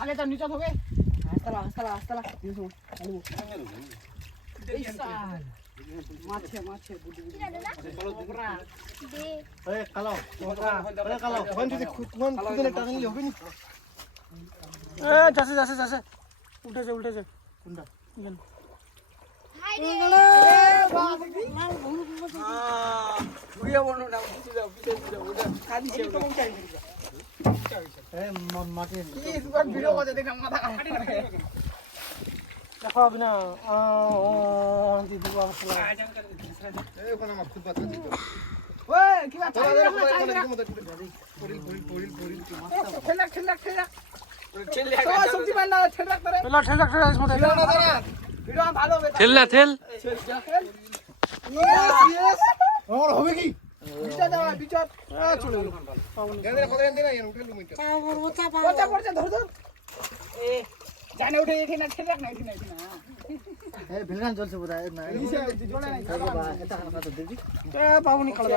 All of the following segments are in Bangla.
আগে তো নিচে হবে আস্তালা মাছে যাচ্ছে উল্টেছে কোনটা হবে কি জানে উঠে এখানে না ঠেলাক না এখানে না এই ভিলগান চলছে বোধ হয় না এটা হালকা তো দেখি এ পাউনি খাওয়া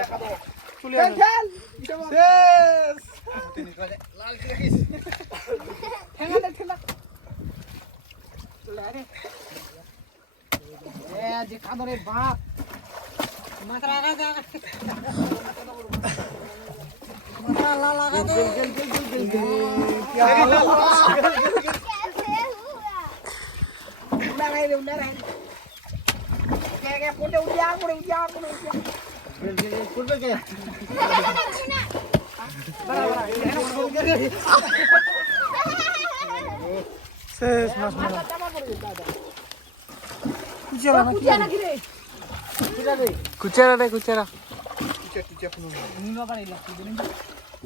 চলে আয় খেল শেষ তিনি কলে লাল কি ঠেলা চলে আরে এ যে কাদরে বাপ মাথা লাগা যা মাথা লাগা দে उड़ा रहे क्या कोटे उड़िया कुल पे क्या शेष मास में कुचेरा रे कुचेरा नीनो पर लगती है